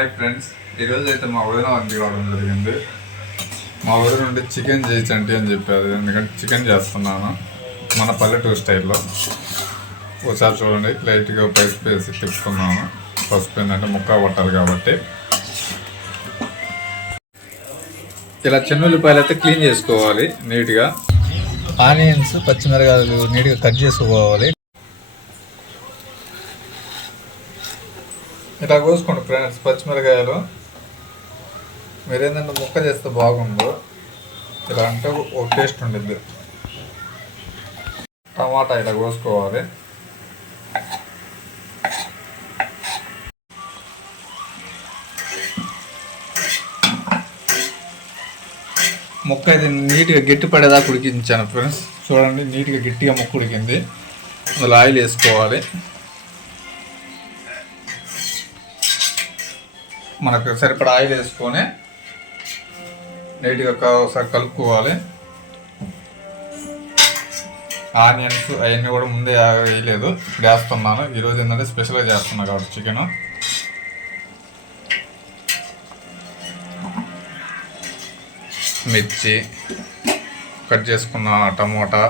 Hi friends, ఈరోజు అయితే మా వదిన వంటి రావడం జరిగింది. మా వదిన నుండి చికెన్ చేయొచ్చండి అని చెప్పారు. ఎందుకంటే చికెన్ చేస్తున్నాను మన పల్లెటూరు స్టైల్లో. ఒకసారి చూడండి, లైట్గా పసుపు వేసి తిప్పుకున్నాను. పసుపు ఏంటంటే ముక్క పట్టాలి కాబట్టి. ఇలా చెన్నుల్లిపాయలు అయితే క్లీన్ చేసుకోవాలి నీట్గా. ఆనియన్స్, పచ్చిమిరకాయలు నీట్గా కట్ చేసుకోవాలి. ఇలా కోసుకోండి ఫ్రెండ్స్ పచ్చిమిరకాయలు. మీరేంటంటే ముక్క చేస్తే బాగుండు, ఇలా అంటే ఒక టేస్ట్ ఉండిద్ది. టమాటా ఇలా కోసుకోవాలి. ముక్క అయితే నీట్గా గట్టి పడేదాకా ఉడికించాను ఫ్రెండ్స్. చూడండి, నీట్గా గట్టిగా ముక్క ఉడికింది. అందులో ఆయిల్ వేసుకోవాలి. మనకు సరిపడా ఆయిల్ వేసుకొని నీట్గా ఒకసారి కలుపుకోవాలి. ఆనియన్స్ అవన్నీ కూడా ముందే వేయలేదు, ఇప్పుడు వేస్తున్నాను. ఈరోజు ఏంటంటే స్పెషల్గా చేస్తున్నాను కాబట్టి చికెన్. మిర్చి కట్ చేసుకున్న టమోటా,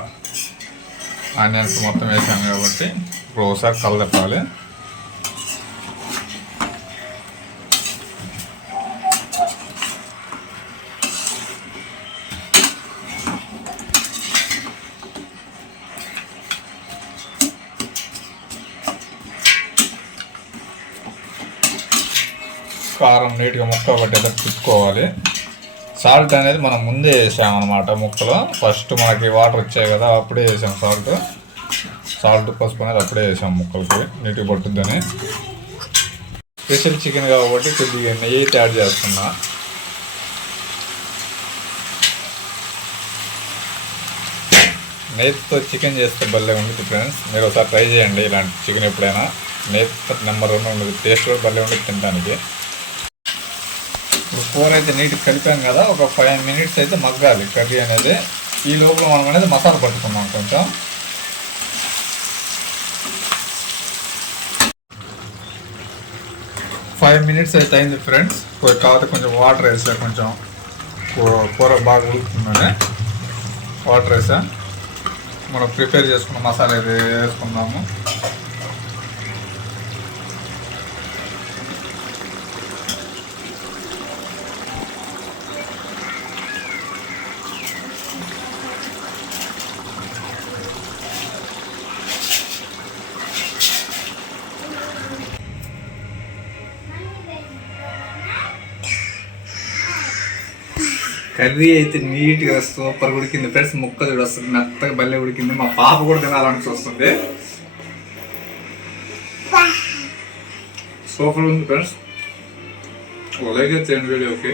ఆనియన్స్ మొత్తం వేసాను కాబట్టి ఇప్పుడు ఒకసారి కలదెప్పాలి. కారం నీట్గా ముక్క పట్టేటట్టు తిప్పుకోవాలి. సాల్ట్ అనేది మనం ముందే వేసామన్నమాట ముక్కలో. ఫస్ట్ మనకి వాటర్ వచ్చాయి కదా, అప్పుడే వేసాం సాల్ట్ పసుపు అనేది అప్పుడే వేసాం ముక్కలకి, నీట్గా పట్టుద్దని. స్పెషల్ చికెన్ కాబట్టి కొద్దిగా నెయ్యి అయితే యాడ్ చేస్తున్నా. నెయ్యితో చికెన్ చేస్తే భలే ఉండదు ఫ్రెండ్స్. మీరు ఒకసారి ట్రై చేయండి ఇలాంటి చికెన్ ఎప్పుడైనా. నెయ్యితో నెంబర్ 1 ఉండదు, టేస్ట్ కూడా భలే ఉండదు తినడానికి. ఇప్పుడు కూర అయితే నీట్గా కలిపాం కదా, ఒక 5 minutes అయితే మగ్గాలి కర్రీ అనేది. ఈ లోపల మనం అనేది మసాలా పట్టుకున్నాం కొంచెం. ఫైవ్ మినిట్స్ అయితే అయింది ఫ్రెండ్స్. కాకపోతే కొంచెం వాటర్ వేసా, కొంచెం కూర బాగా ఉడుకుతుందని వాటర్ వేసా. మనం ప్రిపేర్ చేసుకున్న మసాలా అయితే వేసుకుందాము. కర్రీ అయితే నీట్గా సూపర్ ఉడికింది ఫ్రెండ్స్. ముక్క చూడ వస్తుంది, మెత్తగా భలే ఉడికింది. మా పాప కూడా తినాలని చూస్తుంది. సూపర్ ఉంది ఫ్రెండ్స్. లైక్ చేయండి వీడియోకి.